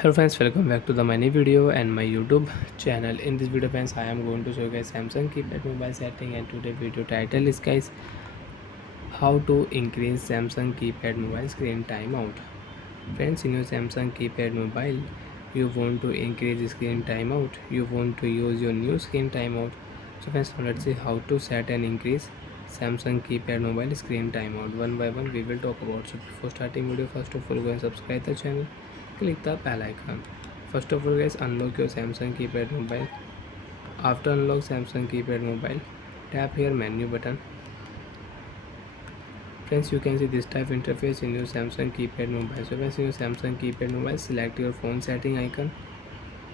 Hello friends, welcome back to the mini video and my YouTube channel. In this video friends, I am going to show you guys Samsung keypad mobile setting, and today video title is guys how to increase Samsung keypad mobile screen timeout. Friends, in your Samsung keypad mobile, you want to increase screen timeout, you want to use your new screen timeout. So friends, now let's see how to set and increase Samsung keypad mobile screen timeout. One by one we will talk about. So before starting video, first of all go and subscribe the channel, click the bell icon. First of all guys, unlock your Samsung keypad mobile. After unlock Samsung keypad mobile, tap here menu button. Friends, you can see this type interface in your Samsung keypad mobile. So friends, in your Samsung keypad mobile, select your phone setting icon,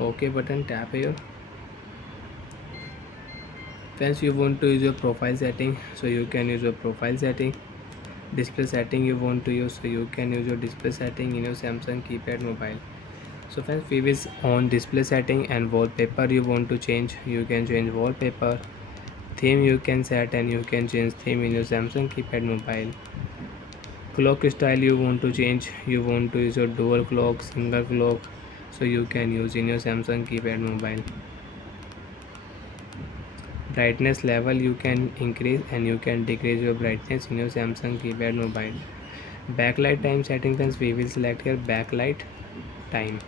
OK button, tap here. Friends, you want to use your profile setting, so you can use your profile setting. Display setting you want to use, so you can use your display setting in your Samsung keypad mobile. So friends, we will on display setting, and wallpaper you want to change, you can change wallpaper. Theme you can set and you can change theme in your Samsung keypad mobile. Clock style you want to change, you want to use your dual clock, single clock, so you can use in your Samsung keypad mobile. Brightness level you can increase and you can decrease your brightness in your Samsung keypad mobile. Backlight time setting, friends, we will select here backlight time,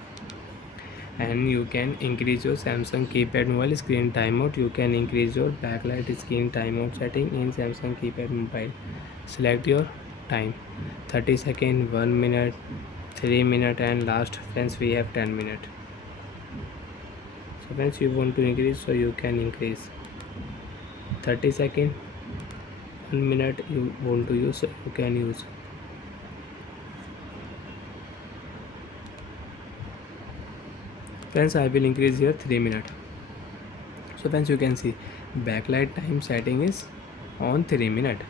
and you can increase your Samsung keypad mobile screen timeout. You can increase your backlight screen timeout setting in Samsung keypad mobile. Select your time, 30 second, 1 minute, 3 minute, and last friends we have 10 minute. So friends, you want to increase, so you can increase 30 second, 1 minute you want to use, so you can use. Friends, I will increase here 3 minutes. So friends, you can see backlight time setting is on 3 minutes.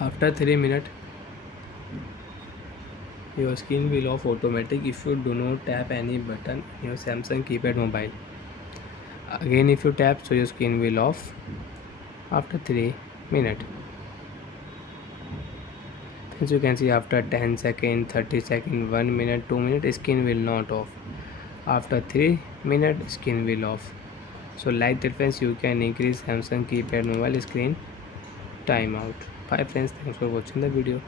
After 3 minutes your screen will off automatic if you do not tap any button in your Samsung keypad mobile. Again if you tap, so your screen will off after 3 minutes. As you can see, after 10 second, 30 second, 1 minute, 2 minutes, screen will not off. After 3 minutes screen will off. So like that friends, you can increase Samsung keypad mobile screen timeout. Bye friends, thanks for watching the video.